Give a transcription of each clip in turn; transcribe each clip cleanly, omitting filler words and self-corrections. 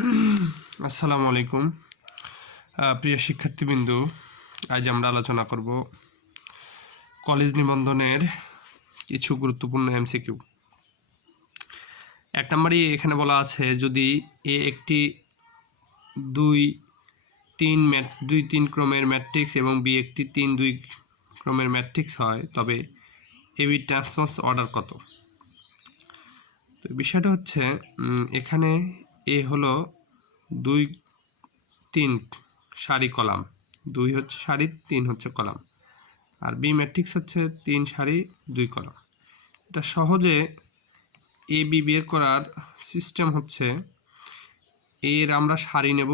আসসালামু আলাইকুম প্রিয় শিক্ষার্থীবৃন্দু, আজ আমরা আলোচনা করব কলেজ নিবন্ধনের কিছু গুরুত্বপূর্ণ এমসিকিউ। 1 নম্বরে এখানে বলা আছে, যদি এ একটি 2-3 ক্রমের ম্যাট্রিক্স এবং বি একটি 3-2 ক্রমের ম্যাট্রিক্স হয়, তবে এবি ট্রান্সপোজ অর্ডার কত? তো বিষয়টা হচ্ছে, এখানে এ হলো 2-3 সারি কলাম, 2 হচ্ছে সারি, 3 হচ্ছে কলাম, আর বি ম্যাট্রিক্স হচ্ছে 3 সারি 2 কলাম। এটা সহজে এ বি বের করার সিস্টেম হচ্ছে, এর আমরা সারি নেব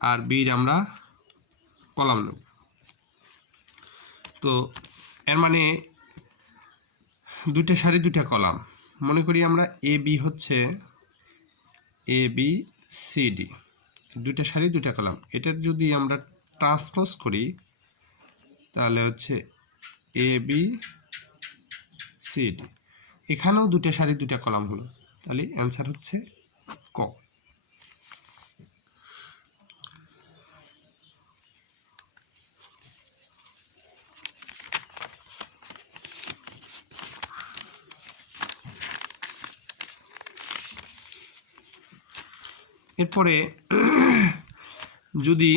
আর বির আমরা কলাম নেব। তো এর মানে 2টা সারি 2টা কলাম। মনে করি আমরা এ বি হচ্ছে এ বি সি ডি, 2টা সারি 2টা কলাম। এটার যদি আমরা ট্রান্সপোজ করি তাহলে হচ্ছে এ বি সি ডি। এখানেও 2টা সারি 2টা কলাম হলো, তাহলে অ্যান্সার হচ্ছে ক। এরপরে যদি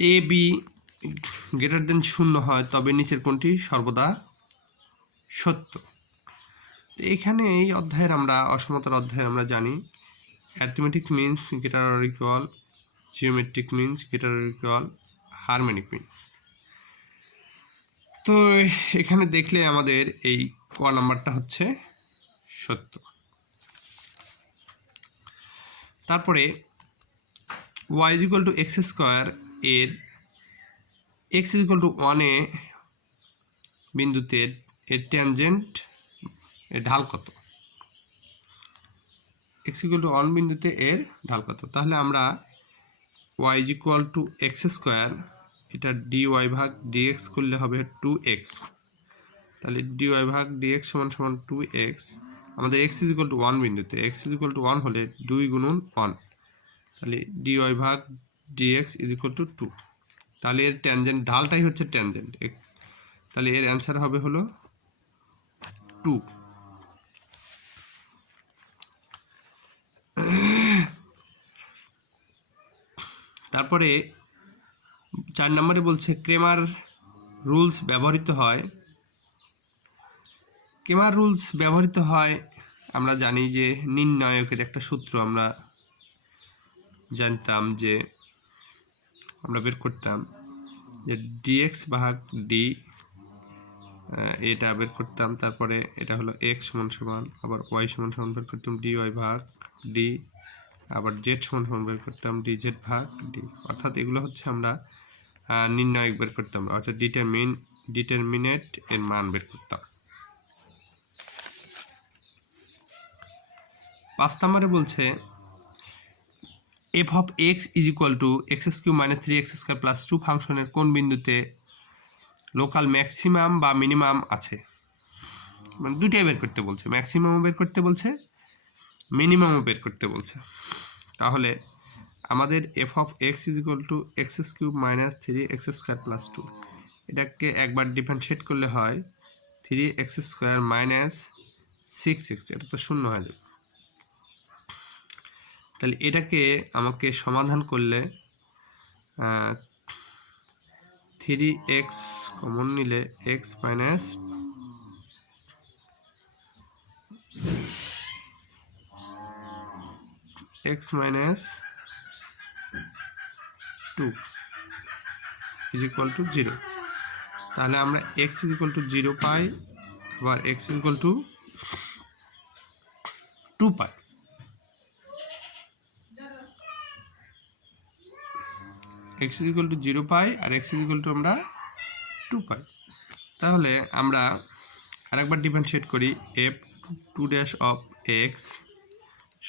এ বি গ্রেটার দেন 0 হয়, তবে নিচের কোনটি সর্বদা সত্য? তো এখানে এই অধ্যায়ের আমরা অসমতার অধ্যায়ে আমরা জানি arithmetic means greater or equal, geometric means greater or equal, harmonic means. তো এখানে দেখলে আমাদের এই ক নাম্বারটা হচ্ছে সত্য। তারপরে y = x² এর x = 1 এ বিন্দুতে এর ট্যানজেন্ট এর ঢাল কত? x = 1 বিন্দুতে এর ঢাল কত? তাহলে আমরা y = x², এটা dy ভাগ dx করলে হবে 2x। তাহলে dy ভাগ dx = 2x। আমাদের x = 1 বিন্দুতে, x = 1 হলে 2 × 1, তাহলে dy ভাগ dx = 2। তাহলে এর ট্যানজেন্ট ঢালটাই হচ্ছে ট্যানজেন্ট, তাহলে এর অ্যান্সার হবে হলো 2। তারপরে 4 নম্বরে বলছে ক্রেমার রুলস ব্যবহৃত হয়। ক্রেমার রুলস ব্যবহৃত হয় আমরা জানি যে নির্ণায়কের একটা সূত্র আমরা জানতাম, যে আমরা বের করতাম যে dx ভাগ d, এটা বের করতাম। তারপরে এটা হলো x = আবার y = বের করতাম dy ভাগ d, আবার z = বের করতাম dz ভাগ d। অর্থাৎ এগুলো হচ্ছে আমরা নির্ণায়ক বের করতাম, অর্থাৎ ডিটারমিনেট এর মান বের করতাম। 5 নম্বরে বলছে f of x = x³ - 3x² + 2 ফাংশনের কোন বিন্দুতে লোকাল ম্যাক্সিমাম বা মিনিমাম আছে? মানে দুটাই বের করতে বলছে, ম্যাক্সিমামও বের করতে বলছে, মিনিমামও বের করতে বলছে। তাহলে আমাদের f of x = x³ - 3x² + 2, এটাকে একবার ডিফারেন্সিয়েট করলে হয় 3x² - 6x, এটা তো 0 হয়ে যাবে। তাহলে এটাকে আমাকে সমাধান করলে 3x কমন নিলে x - 2 = 0। তাহলে আমরা x = 0 পাই, আবার x = 2 পাই। x = 0 পাই আর x = আমরা 2 পাই। তাহলে আমরা আরেকবার ডিফারেন্সিয়েট করি, f2' of x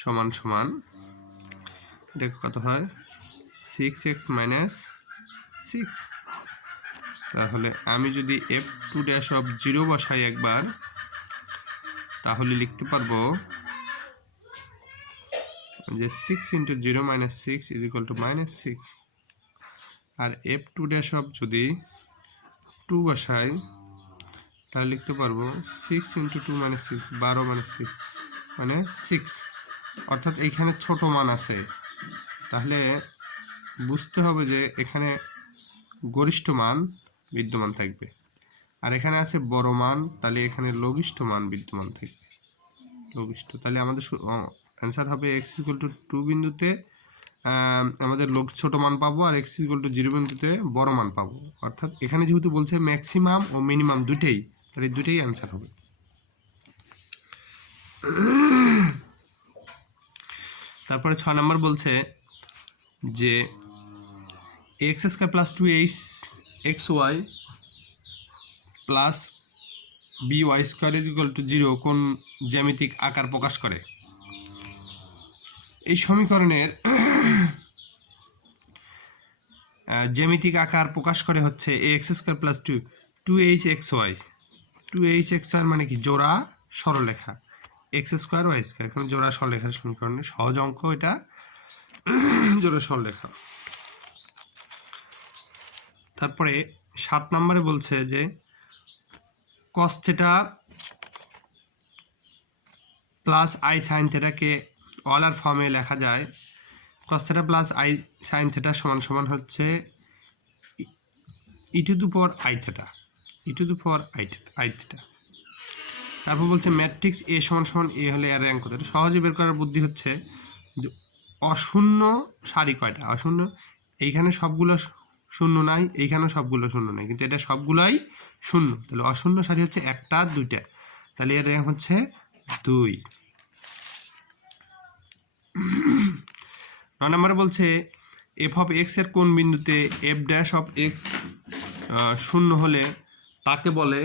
সমান এটা কত হয় 6x - 6। তাহলে আমি যদি f2' of 0 বসাই একবার, তাহলে লিখতে পারবো যে 6 × 0 - 6 = -6। আর f2 ড্যাশ অফ যদি 2 বসাই তাহলে লিখতে পারবো 6 × 2 - 6, 12 - 6 মানে 6। অর্থাৎ এইখানে ছোট মান আছে, তাহলে বুঝতে হবে যে এখানে গরিষ্ঠ মান বিদ্যমান থাকবে, আর এখানে আছে বড় মান, তাহলে এখানে লঘিষ্ঠ মান বিদ্যমান থাকবে, লঘিষ্ঠ। তাহলে আমাদের অ্যান্সার হবে x = 2 বিন্দুতে আমাদের ছোট মান পাবো, আর x = 0 বিন্দুতে বড় মান পাবো। অর্থাৎ এখানে যেহেতু বলছে ম্যাক্সিমাম ও মিনিমাম দুটেই, তাহলে দুটেই অ্যান্সার হবে। তারপরে 6 নম্বর বলছে যে x² + 2xy + by² = 0 কোন জ্যামিতিক আকার প্রকাশ করে? এই সমীকরণের জ্যামিতিক আকার প্রকাশ করে হচ্ছে x² + 2hxy। 2hxy মানে কি? জোড়া সরলরেখা। x² y², এখানে জোড়া সরলরেখার সমীকরণের সহজ অঙ্ক এটা, জোড়া সরলরেখা। তারপরে 7 নম্বরে বলছে যে cos θ + i sin θ কে অলার ফর্মে লেখা যায়। cos θ + i sin θ সমান হচ্ছে e⁻i θ, e⁻i θ। তারপর বলছে ম্যাট্রিক্স A = A হলে এর র্যাঙ্ক কত? সহজে বের করার বুদ্ধি হচ্ছে যে অশূন্য সারি কয়টা? অশূন্য এইখানে সবগুলো শূন্য নাই, এইখানেও সবগুলো শূন্য নাই, কিন্তু এটা সবগুলোই শূন্য, তাহলে অশূন্য সারি হচ্ছে 1টা 2টা, তাহলে এর র্যাঙ্ক হচ্ছে 2। 9 নম্বরে বলছে f(x) এর কোন বিন্দুতে f'(x) শূন্য হলে তাকে বলে,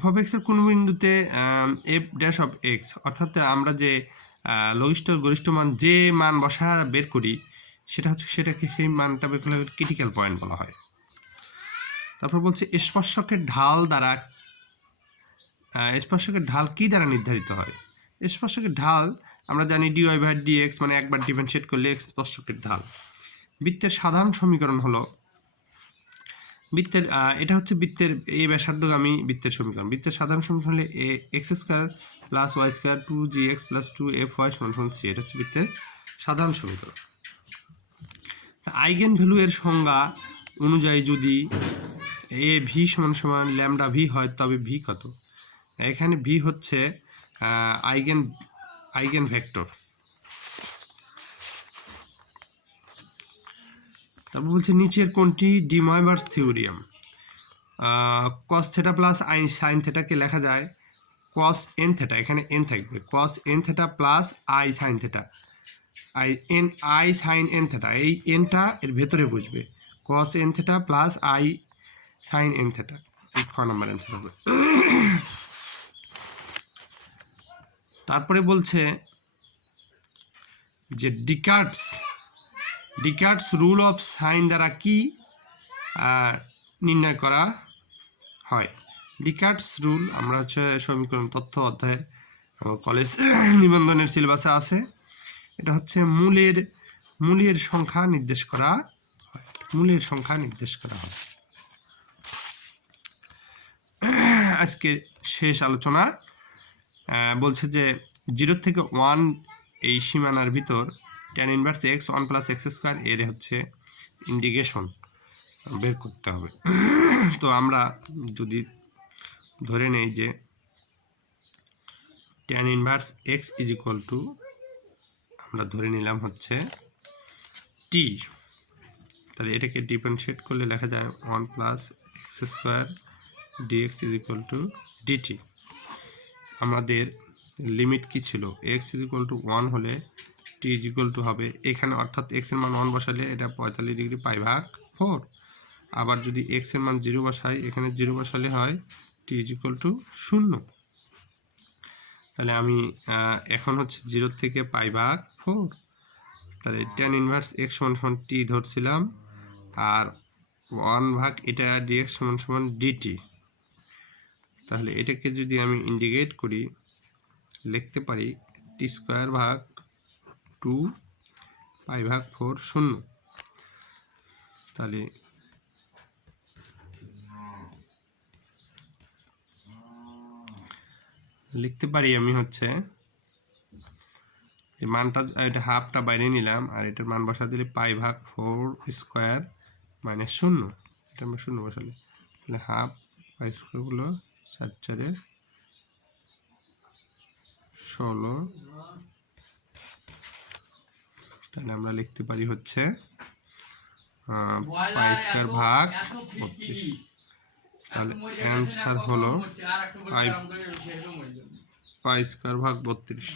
f(x) এর কোন বিন্দুতে f'(x) অর্থাৎ আমরা যে লঘিষ্ঠ গরিষ্ঠ মান যে মান বসা বের করি সেটাকে সেই মানটা বের করলে ক্রিটিক্যাল পয়েন্ট বলা হয়। তারপর বলছে স্পর্শকের ঢাল কি দ্বারা নির্ধারিত হয়? স্পর্শকের ঢাল আমরা জানি dy/dx মানে একবার ডিফারেন্সিয়েট করলে x স্পর্শকের ঢাল। বৃত্তের সাধারণ সমীকরণ হলো এটা হচ্ছে বৃত্তের a ব্যাসার্ধগামী বৃত্তের সমীকরণ। বৃত্তের সাধারণ সমীকরণ হলে x² + y² 2gx + 2fy = c। এটা হচ্ছে বৃত্তের সাধারণ সমীকরণ। আইগেন ভ্যালু এর সংজ্ঞা অনুযায়ী যদি a v = λv হয় তবে v কত? এখানে v হচ্ছে আইগেন ভেক্টর। তারপর বলছে নিচের কোনটি De Moivre's theorem? cos θ + i sin θ কে লেখা যায় cos nθ, এখানে n থাকবে, cos nθ + i sin θ, i sin nθ, এই nটা এর ভেতরে বসবে, cos nθ + i sin nθ। এই 6 নম্বর অ্যান্সার হবে। তারপরে বলছে যে ডিকার্টস রুল অফ সাইন দ্বারা কি নির্ণয় করা হয়? ডিকার্টস রুল আমরা হচ্ছে সমীকরণ তথ্য অধ্যায়ের কলেজ নিবন্ধনের সিলেবাসে আছে। এটা হচ্ছে মূলের সংখ্যা নির্দেশ করা হয়। আজকে শেষ আলোচনা বলছে যে 0 থেকে 1 এই সীমানার ভিতর tan ইনভার্স x 1 + x² এর হচ্ছে ইন্টিগ্রেশন বের করতে হবে। তো আমরা যদি ধরে নেই যে tan ইনভার্স x = আমরা ধরে নিলাম হচ্ছে t, তাহলে এটাকে ডিফারেন্সিয়েট করলে লেখা যায় 1 + x² dx = dt। আমাদের লিমিট কি ছিল? x = 1 হলে t হবে এখানে, অর্থাৎ x এর মান 1 বসালে এটা 45 ডিগ্রি π/4। আবার যদি x এর মান 0 বসাই, এখানে 0 বসালে হয় t = 0। তাহলে আমি এখন হচ্ছে 0 থেকে π/4, তাহলে tan ইনভার্স x = t ধরছিলাম, আর 1 ভাগ এটা dx = dt। তা তাহলে এটাকে যদি আমি ইন্টিগ্রেট করি লিখতে পারি টি স্কোয়ার ভাগ 2 পাই ভাগ 4 শূন্য। তাহলে লিখতে পারি আমি হচ্ছে যে মানটা এটা হাফটা বাইরে নিলাম আর এটার মান বসা দিলে পাই ভাগ 4 স্কোয়ার মাইনাস শূন্য, এটা আমরা শূন্য বসালে তাহলে হাফ পাই স্কোয়ার হলো 4 4 16। তাহলে আমরা লিখতে পারি হচ্ছে পাই স্কোয়ার ভাগ 32। তাহলে অ্যান্সার হলো পাই স্কোয়ার ভাগ 32।